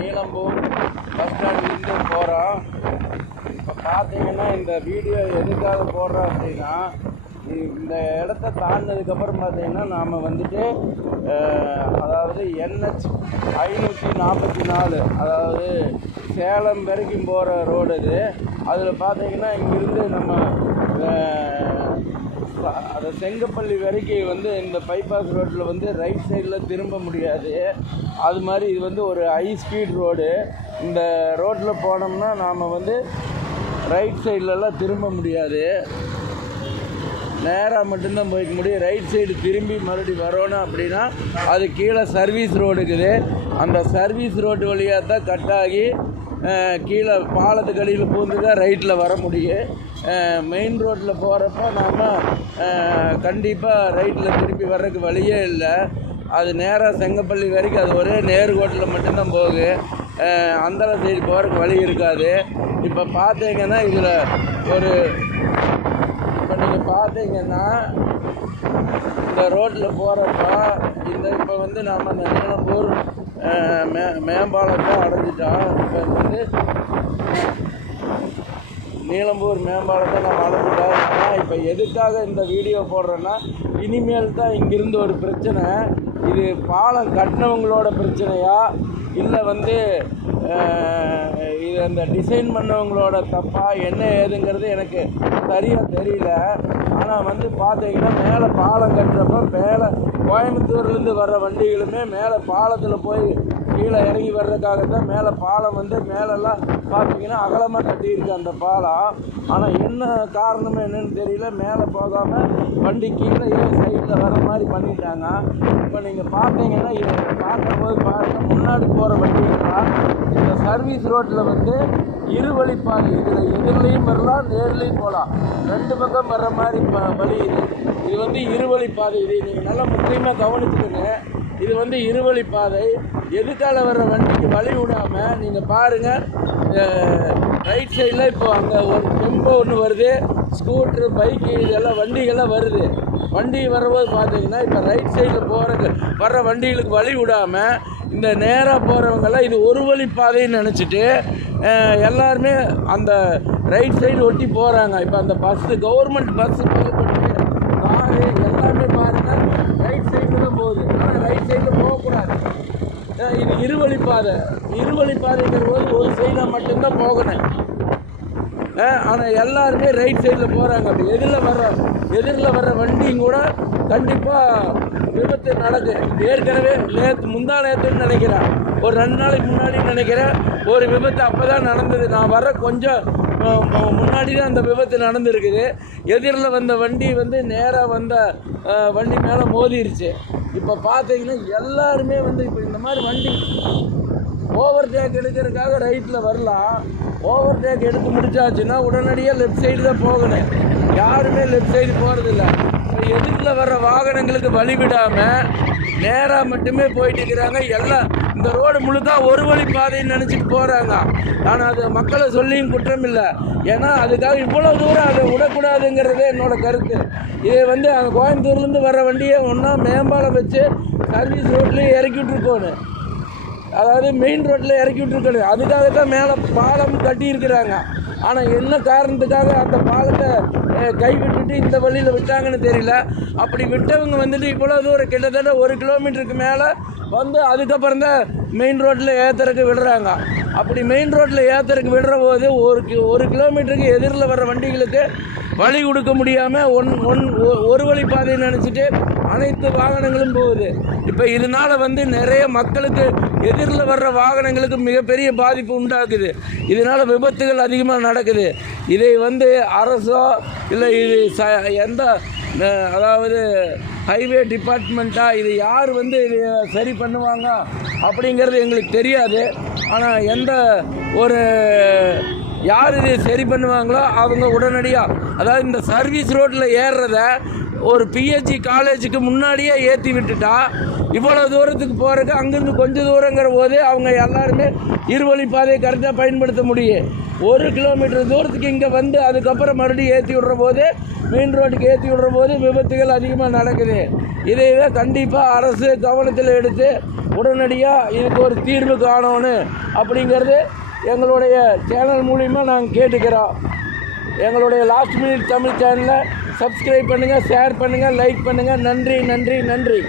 Neelambur bus ஸ்டாண்ட்லேருந்து போகிறோம். இப்போ பார்த்தீங்கன்னா இந்த வீடியோ எதுக்காக போடுறோம் அப்படின்னா, இந்த இடத்த தாண்டினதுக்கப்புறம் பார்த்தீங்கன்னா நாம் வந்துட்டு அதாவது NH 544 அதாவது சேலம் வரைக்கும் போகிற ரோடு இது. அதில் பார்த்தீங்கன்னா இங்கேருந்து நம்ம அது செங்கப்பள்ளி வரைக்கும் வந்து இந்த பைபாஸ் ரோட்டில் வந்து ரைட் சைடில் திரும்ப முடியாது. அது மாதிரி இது வந்து ஒரு ஹை ஸ்பீட் ரோடு. இந்த ரோட்டில் போனோம்னா நாம் வந்து ரைட் சைட்லலாம் திரும்ப முடியாது, நேராக மட்டும்தான் போய்க்க முடியும். ரைட் சைடு திரும்பி மறுபடியும் வரணும் அப்படின்னா அது கீழே சர்வீஸ் ரோடு இருக்குது. அந்த சர்வீஸ் ரோடு வழியாக தான் கட்டாகி கீழே பாலத்துக்கு அடியில் பூந்து தான் ரைட்டில் வர முடியும். மெயின் ரோட்டில் போகிறப்ப நாம் கண்டிப்பாக ரைட்டில் திருப்பி வர்றதுக்கு வழியே இல்லை. அது நேராக செங்கப்பள்ளி வரைக்கும் அது ஒரே நேர்கோட்டில் மட்டும்தான் போகுது. அந்த சைடு போகிறதுக்கு வழி இருக்காது. இப்போ பார்த்தீங்கன்னா இதில் இப்போ நீங்கள் பார்த்தீங்கன்னா இந்த ரோட்டில் போகிறப்ப இப்போ வந்து நாம் அந்த நீலம்பூர் மேம்பாலத்தை அடைஞ்சிட்டோம். இப்போ வந்து நீலம்பூர் மேம்பாலத்தை நம்ம அடைஞ்சிட்டோம். ஆனால் இப்போ எதுக்காக இந்த வீடியோ போடுறேன்னா, இனிமேல் தான் இங்கிருந்து ஒரு பிரச்சனை. இது பாலம் கட்டினவங்களோட பிரச்சனையா இல்லை வந்து இது அந்த டிசைன் பண்ணவங்களோட தப்பா என்ன ஏதுங்கிறது எனக்கு சரியாக தெரியல. ஆனால் வந்து பார்த்தீங்கன்னா மேலே பாலம் கட்டுறப்ப மேலே கோயம்புத்தூர்லேருந்து வர்ற வண்டிகளுமே மேலே பாலத்தில் போய் கீழே இறங்கி வர்றதுக்காகத்தான் மேலே பாலம் வந்து மேலெல்லாம் பார்த்தீங்கன்னா அகலமாக கட்டியிருக்கு அந்த பாலம். ஆனால் என்ன காரணம் என்னன்னு தெரியல, மேலே போகாமல் வண்டி கீழே சைடில் வர மாதிரி பண்ணிட்டாங்க. இப்போ நீங்கள் பார்த்தீங்கன்னா இதை பார்க்கும்போது பாருங்கள், முன்னாடி போகிற வண்டிகள்லாம் இந்த சர்வீஸ் ரோட்டில் வந்து இருவழிப்பாதை. இதில் எதிர்லையும் வரலாம், நேர்லையும் போகலாம், ரெண்டு பக்கம் வர்ற மாதிரி வழி இது. இது வந்து இருவழிப்பாதை. இது நீங்கள் நல்லா முக்கியமாக கவனிச்சுக்கோங்க. இது வந்து இருவழிப்பாதை. எதுக்கால வர்ற வண்டிக்கு வழி விடாமல் நீங்கள் பாருங்கள், ரைட் சைடில் இப்போ அங்கே ஒரு டெம்போ ஒன்று வருது, ஸ்கூட்ரு, பைக்கு, இதெல்லாம் வண்டிகள்லாம் வருது. வண்டி வரும்போது பார்த்தீங்கன்னா இப்போ ரைட் சைடில் வர்ற வண்டிகளுக்கு வழி விடாமல் இந்த நேராக போகிறவங்கெல்லாம் இது ஒரு வழி பாதைன்னு நினச்சிட்டு எல்லாருமே அந்த ரைட் சைடு ஒட்டி போகிறாங்க. இப்போ அந்த பஸ்ஸு, கவர்மெண்ட் பஸ்ஸு முதற்கொண்டு காரு எல்லாமே பாருங்கள் ரைட் சைடில் தான் போகுது. ஆனால் ரைட் சைடில் போகக்கூடாது. இது இருவழிப்பாதை. இருவழிப்பாதைங்கிற போது ஒரு சைடாக மட்டும்தான் போகணும். ஆனால் எல்லாருமே ரைட் சைடில் போகிறாங்க. அப்படி எதிரில் வர்ற வண்டியும் கூட கண்டிப்பாக விபத்து நடக்குது. ஏற்கனவே முந்தா நேற்றுன்னு நினைக்கிறேன், ஒரு 2 நாளைக்கு முன்னாடி நினைக்கிறேன் ஒரு விபத்து அப்போ தான் நடந்தது. நான் வர கொஞ்சம் முன்னாடி தான் அந்த விபத்து நடந்துருக்குது. எதிரில் வந்த வண்டி வந்து நேராக வந்த வண்டி மேலே மோதிருச்சு. இப்போ பார்த்தீங்கன்னா எல்லாருமே வந்து இப்போ இந்த மாதிரி வண்டி ஓவர் டேக் எடுக்கிறதுக்காக ரைட்டில் வரலாம். ஓவர் டேக் எடுத்து முடிச்சாச்சுன்னா உடனடியாக லெஃப்ட் சைடு தான் போகணும். யாருமே லெஃப்ட் சைடு போகிறதில்ல. எதிரில் வர்ற வாகனங்களுக்கு வழி விடாமல் நேராக மட்டுமே போயிட்டு இருக்கிறாங்க. எல்லாம் இந்த ரோடு முழுக்க ஒரு வழி பாதைன்னு நினச்சிட்டு போகிறாங்க. ஆனால் அது மக்களை சொல்லியும் குற்றம் இல்லை. ஏன்னா அதுக்காக இவ்வளோ தூரம் அதை விடக்கூடாதுங்கிறதே என்னோட கருத்து. இதை வந்து அங்கே கோயம்புத்தூர்லேருந்து வர்ற வண்டியை ஒன்றா மேம்பாலம் வச்சு சர்வீஸ் ரோட்லேயே இறக்கி விட்டுருக்கோணும். அதாவது மெயின் ரோட்டில் இறக்கி விட்டுருக்கணும். அதுக்காகத்தான் மேலே பாலம் கட்டியிருக்கிறாங்க. ஆனால் என்ன காரணத்துக்காக அந்த பாலத்தை கைவிட்டுட்டு இந்த வழியில் விட்டாங்கன்னு தெரியல. அப்படி விட்டவங்க வந்துட்டு இவ்வளோ தூரம் கிட்டத்தட்ட 1 கிலோமீட்டருக்கு மேலே வந்து அதுக்கப்புறம் தான் மெயின் ரோட்டில் ஏற்றுறதுக்கு விடுறாங்க. அப்படி மெயின் ரோட்டில் ஏற்றுறதுக்கு விடுற போது 1 கிலோமீட்டருக்கு எதிரில் வர்ற வண்டிகளுக்கு வழி கொடுக்க முடியாமல் ஒரு வழி பாதையை நினச்சிட்டு அனைத்து வாகனங்களும் போகுது. இப்போ இதனால் வந்து நிறைய மக்களுக்கு எதிரில் வர்ற வாகனங்களுக்கு மிகப்பெரிய பாதிப்பு உண்டாக்குது. இதனால் விபத்துகள் அதிகமாக நடக்குது. இதை வந்து அரசோ இல்லை இது எந்த அதாவது ஹைவே டிபார்ட்மெண்ட்டாக இது யார் வந்து இது சரி பண்ணுவாங்க அப்படிங்கிறது எங்களுக்கு தெரியாது. ஆனால் எந்த ஒரு யார் இது சரி பண்ணுவாங்களோ அவங்க உடனடியாக, அதாவது இந்த சர்வீஸ் ரோட்டில் ஏறுறத ஒரு பிஹெச்சி காலேஜுக்கு முன்னாடியே ஏற்றி விட்டுட்டா இவ்வளோ தூரத்துக்கு போகிறதுக்கு அங்கேருந்து கொஞ்சம் தூரங்கிற போது அவங்க எல்லாருமே இருவழி பாதையை கரெக்டாக பயன்படுத்த முடியும். 1 கிலோமீட்டர் தூரத்துக்கு இங்கே வந்து அதுக்கப்புறம் மறுபடியும் ஏற்றி விடுற போது மெயின் ரோட்டுக்கு ஏற்றி விடுற போது விபத்துகள் அதிகமாக நடக்குது. இதை கண்டிப்பாக அரசு கவனத்தில் எடுத்து உடனடியாக இதுக்கு ஒரு தீர்வு காணணும் அப்படிங்கிறது எங்களுடைய சேனல் மூலிமா நாங்கள் கேட்டுக்கிறோம். எங்களுடைய லாஸ்ட் மினிட் தமிழ் சேனலை சப்ஸ்கிரைப் பண்ணுங்கள், ஷேர் பண்ணுங்கள், லைக் பண்ணுங்கள். நன்றி நன்றி நன்றி.